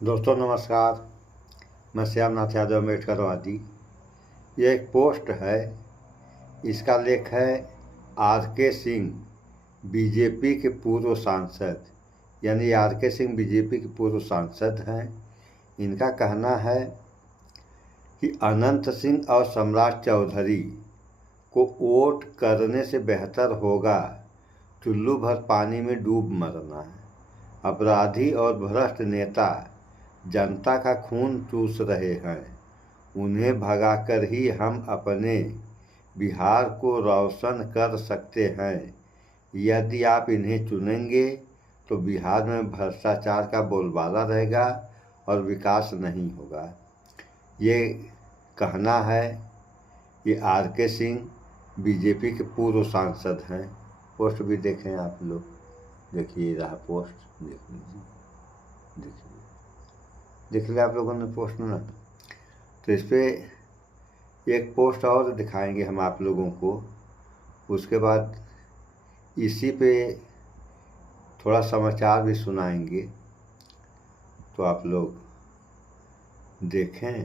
दोस्तों नमस्कार। मैं श्यामनाथ यादव अम्बेडकरवादी। ये एक पोस्ट है, इसका लेख है आर.के. सिंह, बीजेपी के पूर्व सांसद। यानी आर.के. सिंह बीजेपी के पूर्व सांसद हैं। इनका कहना है कि अनंत सिंह और सम्राट चौधरी को वोट करने से बेहतर होगा चुल्लू भर पानी में डूब मरना। अपराधी और भ्रष्ट नेता जनता का खून चूस रहे हैं। उन्हें भगाकर ही हम अपने बिहार को रोशन कर सकते हैं। यदि आप इन्हें चुनेंगे तो बिहार में भ्रष्टाचार का बोलबाला रहेगा और विकास नहीं होगा। ये कहना है कि आर.के. सिंह बीजेपी के पूर्व सांसद हैं। पोस्ट भी देखें आप लोग, देखिए रहा पोस्ट, देख लीजिए, देखिए देख लिया आप लोगों ने पोस्ट ना। तो इस पर एक पोस्ट और दिखाएंगे हम आप लोगों को। उसके बाद इसी पे थोड़ा समाचार भी सुनाएंगे, तो आप लोग देखें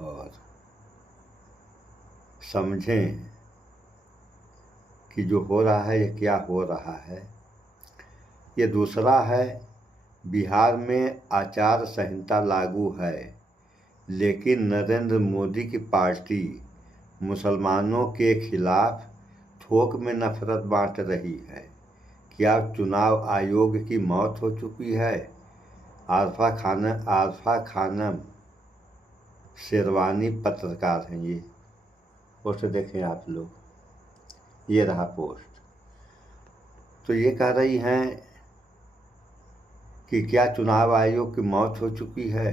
और समझें कि जो हो रहा है ये क्या हो रहा है। ये दूसरा है, बिहार में आचार संहिता लागू है, लेकिन नरेंद्र मोदी की पार्टी मुसलमानों के खिलाफ थोक में नफरत बांट रही है। क्या चुनाव आयोग की मौत हो चुकी है? आरफा खानम शेरवानी पत्रकार हैं। ये पोस्ट देखें आप लोग, ये रहा पोस्ट। तो ये कह रही हैं कि क्या चुनाव आयोग की मौत हो चुकी है?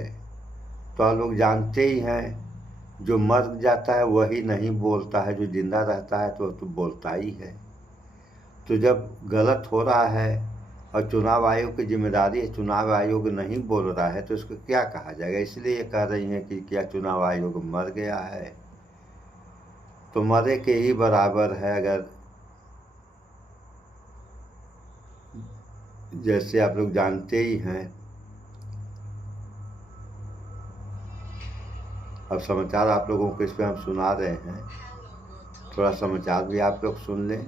तो आप लोग जानते ही हैं, जो मर जाता है वही नहीं बोलता है, जो जिंदा रहता है तो बोलता ही है। तो जब गलत हो रहा है और चुनाव आयोग की जिम्मेदारी है, चुनाव आयोग नहीं बोल रहा है, तो इसको क्या कहा जाएगा? इसलिए ये कह रही हैं कि क्या चुनाव आयोग मर गया है? तो मरे के ही बराबर है। अगर जैसे आप लोग जानते ही हैं, अब समाचार आप लोगों को इस पर हम सुना रहे हैं, थोड़ा समाचार भी आप लोग सुन लें,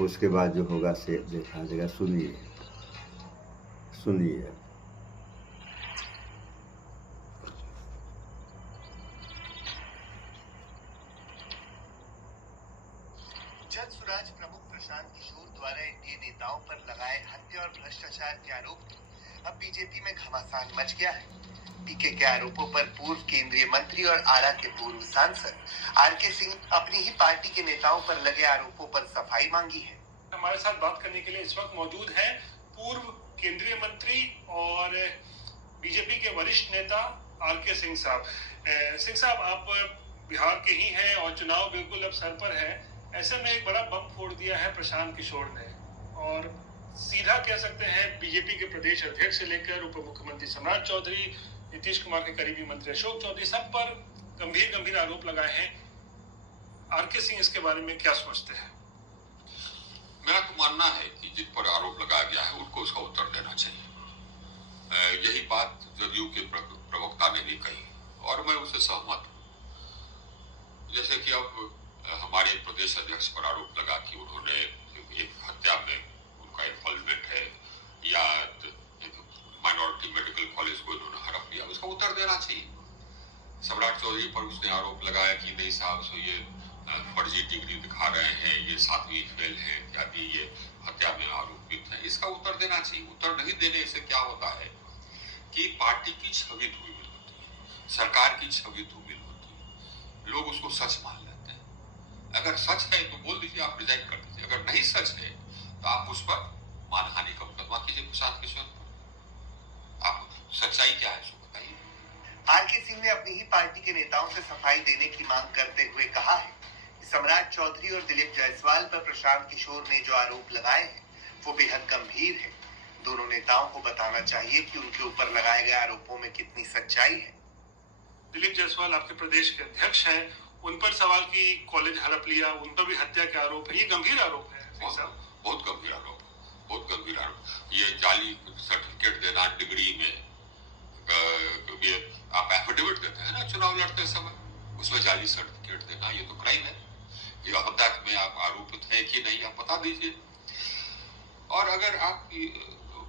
उसके बाद जो होगा से देखा जाएगा। सुनिए सुनिए। जन स्वराज प्रमुख प्रशांत किशोर द्वारा एनडीए नेताओं पर लगाए हत्या और भ्रष्टाचार के आरोप अब बीजेपी में घमासान मच गया है। पीके के आरोपों पर पूर्व केंद्रीय मंत्री और आरा के पूर्व सांसद आर.के. सिंह अपनी ही पार्टी के नेताओं पर लगे आरोपों पर सफाई मांगी है। हमारे साथ बात करने के लिए इस वक्त मौजूद है पूर्व केंद्रीय मंत्री और बीजेपी के वरिष्ठ नेता आर.के. सिंह साहब। सिंह साहब, आप बिहार के ही हैं और चुनाव बिल्कुल अब सर पर है। ऐसे में एक बड़ा बम फोड़ दिया है प्रशांत किशोर ने, और सीधा कह सकते हैं बीजेपी के प्रदेश अध्यक्ष से लेकर उप मुख्यमंत्री सम्राट चौधरी, नीतीश कुमार के करीबी मंत्री अशोक चौधरी, सब पर गंभीर आरोप लगाए हैं। आर.के. सिंह इसके बारे में क्या सोचते हैं? मेरा तो मानना है कि जिन पर आरोप लगाया गया है उनको उसका उत्तर देना चाहिए। यही बात जदयू के प्रवक्ता ने भी कही और मैं उससे सहमत हूँ। जैसे कि अब हमारे प्रदेश अध्यक्ष पर आरोप लगा कि उन्होंने एक हत्या में उनका इन्वॉल्वमेंट है, या एक माइनॉरिटी मेडिकल कॉलेज को उन्होंने हड़प लिया, उसका उत्तर देना चाहिए। सम्राट चौधरी पर उसने आरोप लगाया कि नहीं साहब, सो ये फर्जी डिग्री दिखा रहे हैं, ये 7वीं फेल है इत्यादि, ये हत्या में आरोपित है। इसका उत्तर देना चाहिए। उत्तर नहीं देने से क्या होता है कि पार्टी की छवि धूमिल होती है, सरकार की छवि धूमिल होती है, लोग उसको सच मान लेते हैं। अगर सच है तो बोल दीजिए, आप रिजाइन कर दीजिए। अगर नहीं सच है तो आप उस पर मानहानि का मुकदमा कीजिए प्रशांत किशोर पर। आप सच्चाई क्या है उसको बताइए। आर.के. सिंह ने अपनी ही पार्टी के नेताओं से सफाई देने की मांग करते हुए कहा है कि सम्राट चौधरी और दिलीप जायसवाल पर प्रशांत किशोर ने जो आरोप लगाए हैं वो बेहद गंभीर है। दोनों नेताओं को बताना चाहिए कि उनके ऊपर लगाए गए आरोपों में कितनी सच्चाई है। दिलीप जायसवाल आपके प्रदेश के अध्यक्ष हैं, उन पर सवाल की कॉलेज हड़प लिया, उन पर भी हत्या के आरोप है। ये गंभीर आरोप है। बहुत गंभीर आरोप, बहुत गंभीर आरोप। ये जाली सर्टिफिकेट देना डिग्री में, देते हैं ना चुनाव लड़ते समय, उसमें जाली सर्टिफिकेट देना, ये तो क्राइम है। ये हत्या में आप आरोपित हैं कि नहीं आप बता दीजिए। और अगर आप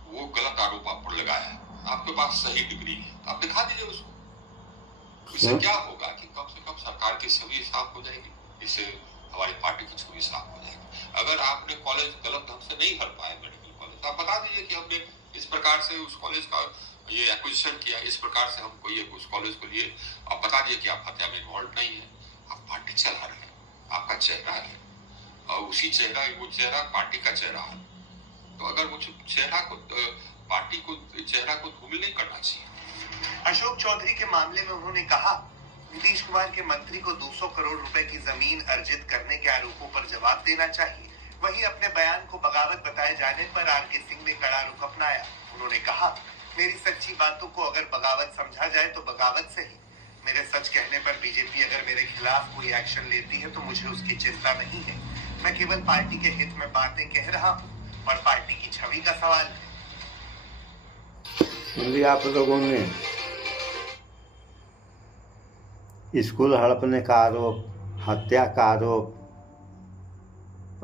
वो गलत आरोप आप पर लगाया है, आपके पास सही डिग्री है, आप दिखा दीजिए उसको। इससे क्या होगा कि कम से कम सरकार की छवि साफ हो जाएगी, इससे हमारी पार्टी की छवि साफ हो जाएगी। अगर आपने कॉलेज गलत ढंग से नहीं भर पाए, मेडिकल कॉलेज, आप बता दीजिए कि हमने इस प्रकार से उस कॉलेज का ये एक्विजिशन किया, इस प्रकार से हमको ये उस कॉलेज को लिए, आप बता दिए कि आप हत्या में इन्वॉल्व नहीं है। आप पार्टी चला रहे हैं, आपका चेहरा है, और उसी चेहरा, वो चेहरा पार्टी का चेहरा है। तो अगर वो चेहरा को, पार्टी को, चेहरा को धूमिल नहीं करना चाहिए। अशोक चौधरी के मामले में उन्होंने कहा, नीतीश कुमार के मंत्री को 200 करोड़ रुपए की जमीन अर्जित करने के आरोपों पर जवाब देना चाहिए। वहीं अपने बयान को बगावत बताए जाने पर आरके सिंह ने कड़ा रुख अपनाया। उन्होंने कहा, मेरी सच्ची बातों को अगर बगावत समझा जाए तो बगावत सही। मेरे सच कहने पर बीजेपी अगर मेरे खिलाफ कोई एक्शन लेती है तो मुझे उसकी चिंता नहीं है। मैं केवल पार्टी के हित में बातें कह रहा हूँ और पार्टी की छवि का सवाल है। आप लोगों ने स्कूल हड़पने का आरोप, हत्या का आरोप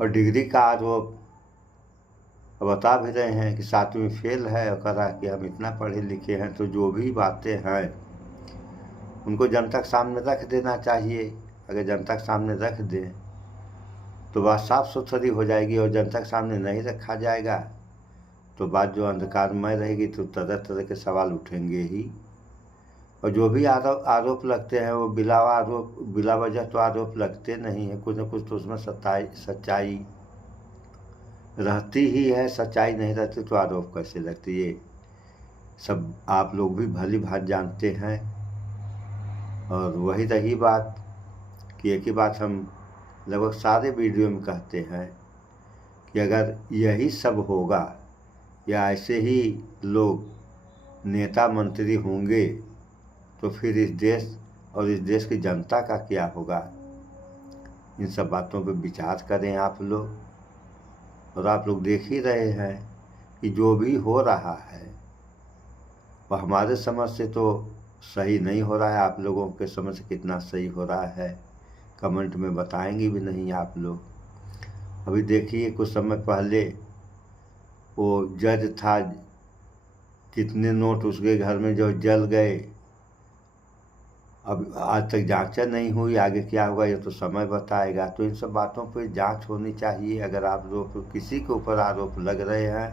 और डिग्री का आरोप बता भी रहे हैं कि 7वीं फेल है, और कहा कि हम इतना पढ़े लिखे हैं। तो जो भी बातें हैं उनको जनता के सामने रख देना चाहिए। अगर जनता के सामने रख दें तो बात साफ सुथरी हो जाएगी, और जनता के सामने नहीं रखा जाएगा तो बात जो अंधकारमय रहेगी, तो तरह तरह के सवाल उठेंगे ही। और जो भी आरोप लगते हैं वो बिला वजह तो आरोप लगते नहीं है, कुछ न कुछ तो उसमें सच्चाई रहती ही है। सच्चाई नहीं रहती तो आरोप कैसे लगती है, सब आप लोग भी भली भांत जानते हैं। और वही रही बात कि एक ही बात हम लगभग सारे वीडियो में कहते हैं कि अगर यही सब होगा या ऐसे ही लोग नेता मंत्री होंगे तो फिर इस देश और इस देश की जनता का क्या होगा। इन सब बातों पर विचार करें आप लोग। और आप लोग देख ही रहे हैं कि जो भी हो रहा है वह हमारे समझ से तो सही नहीं हो रहा है। आप लोगों के समझ से कितना सही हो रहा है कमेंट में बताएंगे भी नहीं आप लोग। अभी देखिए कुछ समय पहले वो जज था, कितने नोट उसके घर में जो जल गए, अब आज तक जांच नहीं हुई। आगे क्या होगा ये तो समय बताएगा। तो इन सब बातों पर जांच होनी चाहिए। अगर आप लोग किसी के ऊपर आरोप लग रहे हैं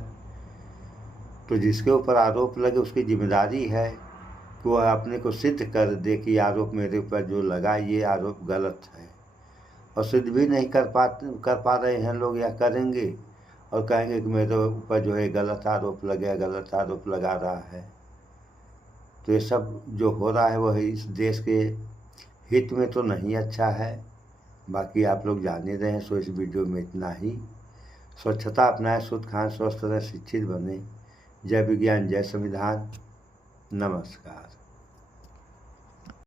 तो जिसके ऊपर आरोप लगे उसकी जिम्मेदारी है कि वह अपने को सिद्ध कर दे कि आरोप मेरे ऊपर जो लगा ये आरोप गलत है। और सिद्ध भी नहीं कर पा रहे हैं लोग, या करेंगे और कहेंगे कि मेरे ऊपर जो है गलत आरोप लगा रहा है। तो ये सब जो हो रहा है वह इस देश के हित में तो नहीं अच्छा है। बाकी आप लोग जान ही रहे हैं। सो इस वीडियो में इतना ही। स्वच्छता अपनाएं, शुद्ध खाएं, स्वस्थ रहें, शिक्षित बने। जय विज्ञान, जय संविधान। नमस्कार।